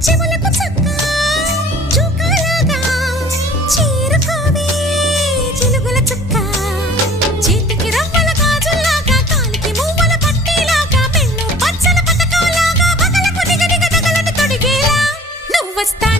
చెవులకు చక్క చూకలాగా చేరుకోవే చిలుగుల చుక్క చేతికి రవ్వల గాజుల్లాగా కాలికి మువ్వల పట్టీలాగా పెన్ను పచ్చల పతకంలాగా పగలకు దిగదిగ తగలని తొడిగేలా నువ్వు వస్తా